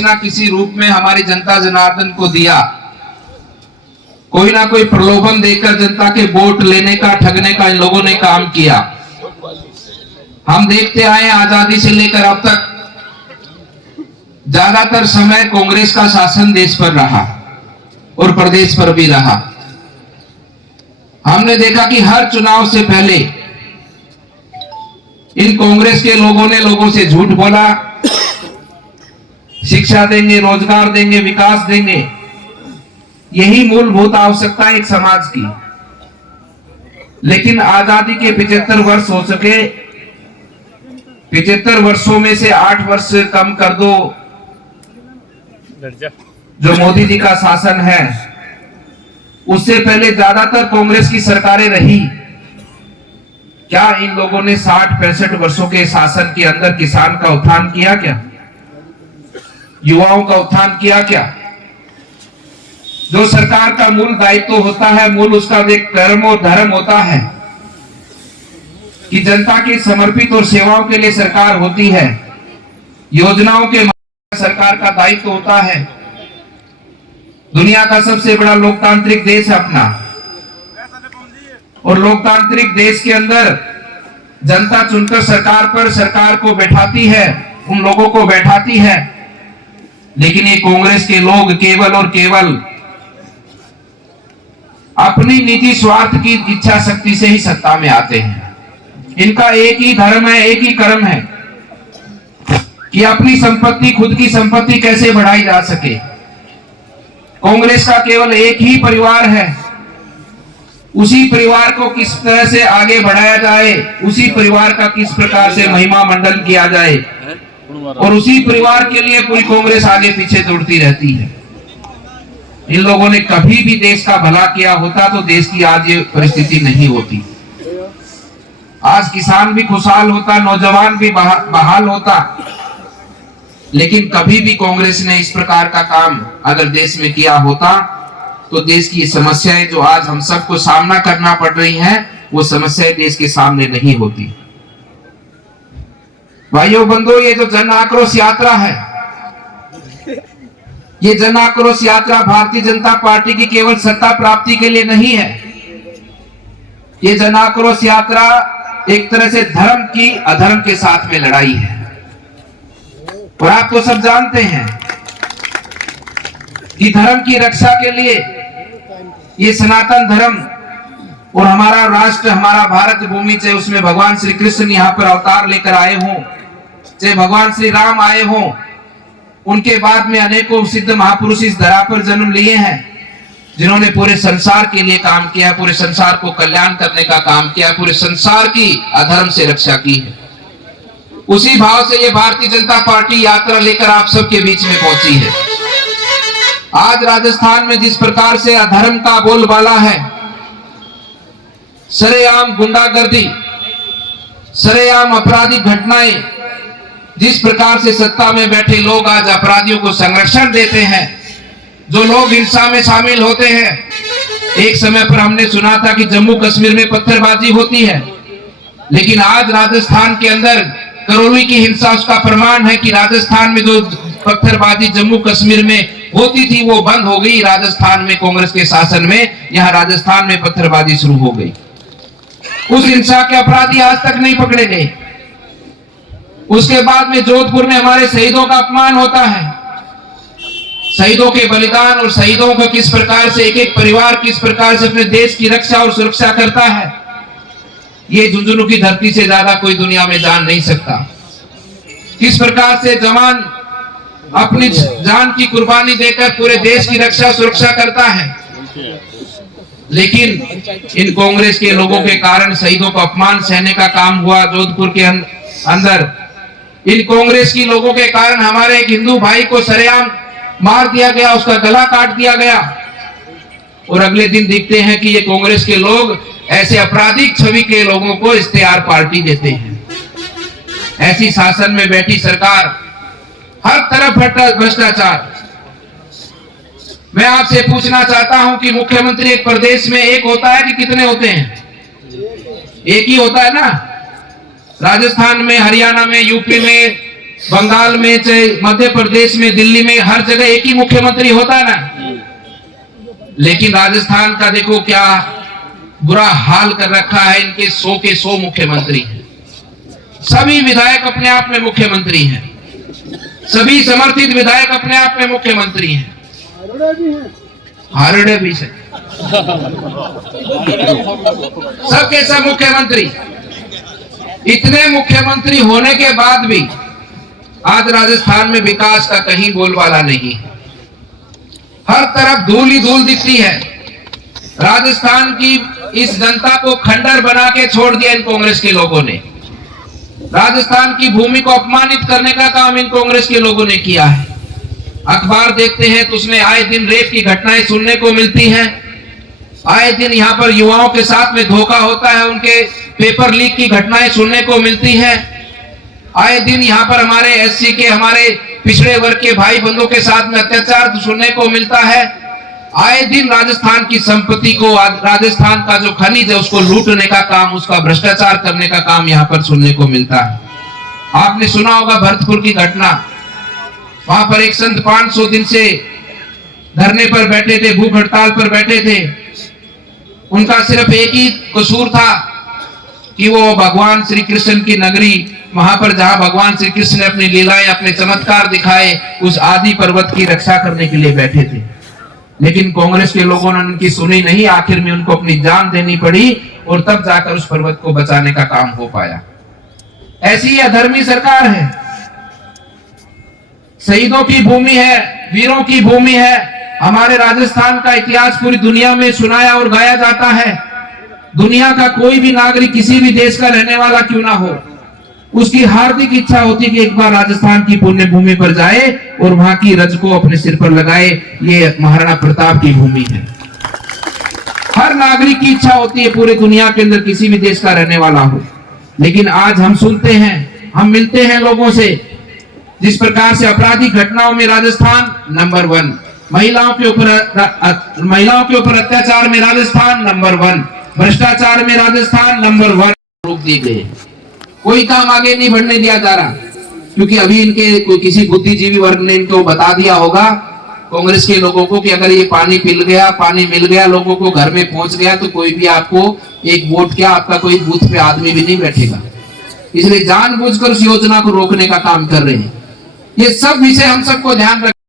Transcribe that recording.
ना किसी रूप में हमारी जनता जनार्दन को दिया, कोई ना कोई प्रलोभन देकर जनता के वोट लेने का, ठगने का इन लोगों ने काम किया। हम देखते आए आजादी से लेकर अब तक ज्यादातर समय कांग्रेस का शासन देश पर रहा और प्रदेश पर भी रहा। हमने देखा कि हर चुनाव से पहले इन कांग्रेस के लोगों ने लोगों से झूठ बोला, शिक्षा देंगे, रोजगार देंगे, विकास देंगे, यही मूलभूत आवश्यकता है एक समाज की। लेकिन आजादी के 75 वर्ष हो चुके, 75 वर्षों में से 8 वर्ष कम कर दो जो मोदी जी का शासन है, उससे पहले ज्यादातर कांग्रेस की सरकारें रही। क्या इन लोगों ने 60-65 वर्षों के शासन के अंदर किसान का उत्थान किया? क्या युवाओं का उत्थान किया? क्या जो सरकार का मूल दायित्व होता है, मूल उसका एक कर्म और धर्म होता है कि जनता के समर्पित और सेवाओं के लिए सरकार होती है, योजनाओं के सरकार का दायित्व होता है। दुनिया का सबसे बड़ा लोकतांत्रिक देश है अपना, और लोकतांत्रिक देश के अंदर जनता चुनकर सरकार को बैठाती है, उन लोगों को बैठाती है। लेकिन ये कांग्रेस के लोग केवल और केवल अपनी निजी स्वार्थ की इच्छा शक्ति से ही सत्ता में आते हैं। इनका एक ही धर्म है, एक ही कर्म है कि अपनी संपत्ति, खुद की संपत्ति कैसे बढ़ाई जा सके। कांग्रेस का केवल एक ही परिवार है, उसी परिवार को किस तरह से आगे बढ़ाया जाए, उसी परिवार का किस प्रकार से महिमा मंडन किया जाए, और उसी परिवार के लिए पूरी कांग्रेस आगे पीछे दौड़ती रहती है। इन लोगों ने कभी भी देश का भला किया होता तो देश की आज ये परिस्थिति नहीं होती। आज किसान भी खुशहाल होता, नौजवान भी बहाल होता। लेकिन कभी भी कांग्रेस ने इस प्रकार का काम अगर देश में किया होता तो देश की समस्याएं जो आज हम सबको सामना करना पड़ रही हैं, वो समस्याएं देश के सामने नहीं होती। भाइयों बंधुओं, ये जो जन आक्रोश यात्रा है, ये जन आक्रोश यात्रा भारतीय जनता पार्टी की केवल सत्ता प्राप्ति के लिए नहीं है। ये जन आक्रोश यात्रा एक तरह से धर्म की अधर्म के साथ में लड़ाई है। और आप तो सब जानते हैं कि धर्म की रक्षा के लिए ये सनातन धर्म और हमारा राष्ट्र, हमारा भारत भूमि, चाहे उसमें भगवान श्री कृष्ण यहाँ पर अवतार लेकर आए हों, चाहे भगवान श्री राम आए हों, उनके बाद में अनेकों सिद्ध महापुरुष इस धरा पर जन्म लिए हैं, जिन्होंने पूरे संसार के लिए काम किया, पूरे संसार को कल्याण करने का काम किया, पूरे संसार की अधर्म से रक्षा की है। उसी भाव से ये भारतीय जनता पार्टी यात्रा लेकर आप सबके बीच में पहुंची है। आज राजस्थान में जिस प्रकार से अधर्म का बोलबाला है, सरेआम गुंडागर्दी, सरेआम आपराधिक घटनाएं, जिस प्रकार से सत्ता में बैठे लोग आज अपराधियों को संरक्षण देते हैं, जो लोग हिंसा में शामिल होते हैं। एक समय पर हमने सुना था कि जम्मू कश्मीर में पत्थरबाजी होती है, लेकिन आज राजस्थान के अंदर करौली की हिंसा उसका प्रमाण है कि राजस्थान में जो पत्थरबाजी जम्मू कश्मीर में होती थी वो बंद हो गई। राजस्थान में कांग्रेस के शासन में यहाँ राजस्थान में पत्थरबाजी शुरू हो गई। उस हिंसा के अपराधी आज तक नहीं पकड़े गए। उसके बाद में जोधपुर में हमारे शहीदों का अपमान होता है, शहीदों के बलिदान और शहीदों को किस प्रकार से एक एक परिवार किस प्रकार से अपने देश की रक्षा और सुरक्षा करता है, ये झुंझुनू की धरती से ज्यादा कोई दुनिया में जान नहीं सकता। किस प्रकार से जवान अपनी जान की कुर्बानी देकर पूरे देश की रक्षा सुरक्षा करता है। लेकिन इन कांग्रेस के लोगों के कारण शहीदों को अपमान सहने का काम हुआ जोधपुर के अंदर। इन कांग्रेस की लोगों के कारण हमारे एक हिंदू भाई को सरेआम मार दिया गया, उसका गला काट दिया गया। और अगले दिन देखते हैं कि ये कांग्रेस के लोग ऐसे आपराधिक छवि के लोगों को इख्तियार पार्टी देते हैं। ऐसी शासन में बैठी सरकार, हर तरफ भ्रष्टाचार। मैं आपसे पूछना चाहता हूं कि मुख्यमंत्री एक प्रदेश में एक होता है कि कितने होते हैं? एक ही होता है ना। राजस्थान में, हरियाणा में, यूपी में, बंगाल में, चाहे मध्य प्रदेश में, दिल्ली में, हर जगह एक ही मुख्यमंत्री होता है ना। लेकिन राजस्थान का देखो क्या बुरा हाल कर रखा है। इनके 100 के 100 मुख्यमंत्री हैं। सभी विधायक अपने आप में मुख्यमंत्री हैं। सभी समर्थित विधायक अपने आप में मुख्यमंत्री हैं। हारड़े भी से सबके सब मुख्यमंत्री। इतने मुख्यमंत्री होने के बाद भी आज राजस्थान में विकास का कहीं बोलबाला नहीं है। हर तरफ धूल ही धूल दिखती है। राजस्थान की इस जनता को खंडर बना के छोड़ दिया इन कांग्रेस के लोगों ने। राजस्थान की भूमि को अपमानित करने का काम इन कांग्रेस के लोगों ने किया है। अखबार देखते हैं तो उसमें आए दिन रेप की घटनाएं सुनने को मिलती हैं। आए दिन यहाँ पर युवाओं के साथ में धोखा होता है, उनके पेपर लीक की घटनाएं सुनने को मिलती हैं। आए दिन यहाँ पर हमारे एससी के, हमारे पिछड़े वर्ग के भाई बंधुओं के साथ में अत्याचार सुनने को मिलता है। आए दिन राजस्थान की संपत्ति को, राजस्थान का जो खनिज है उसको लूटने का काम, उसका भ्रष्टाचार करने का काम यहाँ पर सुनने को मिलता है। आपने सुना होगा भरतपुर की घटना। वहां पर एक संत 500 दिन से धरने पर बैठे थे, भूख हड़ताल पर बैठे थे। उनका सिर्फ एक ही कसूर था कि वो भगवान श्री कृष्ण की नगरी, वहां पर जहां भगवान श्री कृष्ण ने अपनी लीलाएं, अपने चमत्कार दिखाए, उस आदि पर्वत की रक्षा करने के लिए बैठे थे। लेकिन कांग्रेस के लोगों ने उनकी सुनी नहीं। आखिर में उनको अपनी जान देनी पड़ी और तब जाकर उस पर्वत को बचाने का काम हो पाया। ऐसी अधर्मी सरकार है। शहीदों की भूमि है, वीरों की भूमि है। हमारे राजस्थान का इतिहास पूरी दुनिया में सुनाया और गाया जाता है। दुनिया का कोई भी नागरिक, किसी भी देश का रहने वाला क्यों ना हो, उसकी हार्दिक इच्छा होती है कि एक बार राजस्थान की पुण्य भूमि पर जाए और वहां की रज को अपने सिर पर लगाए। ये महाराणा प्रताप की भूमि है। हर नागरिक की इच्छा होती है पूरे दुनिया के अंदर किसी भी देश का रहने वाला हो। लेकिन आज हम सुनते हैं, हम मिलते हैं लोगों से, जिस प्रकार से आपराधिक घटनाओं में राजस्थान नंबर 1, महिलाओं के ऊपर अत्याचार में राजस्थान नंबर 1, भ्रष्टाचार में राजस्थान नंबर 1 रोक दिए गए। कोई काम आगे नहीं बढ़ने दिया जा रहा, क्योंकि अभी इनके कोई किसी बुद्धिजीवी वर्ग ने इनको बता दिया होगा कांग्रेस के लोगों को कि अगर ये पानी मिल गया लोगों को घर में पहुंच गया तो कोई भी आपको एक वोट क्या, आपका कोई बूथ पे आदमी भी नहीं बैठेगा। इसलिए जानबूझकर उस योजना को रोकने का काम कर रहे हैं। ये सब विषय हम सबको ध्यान रख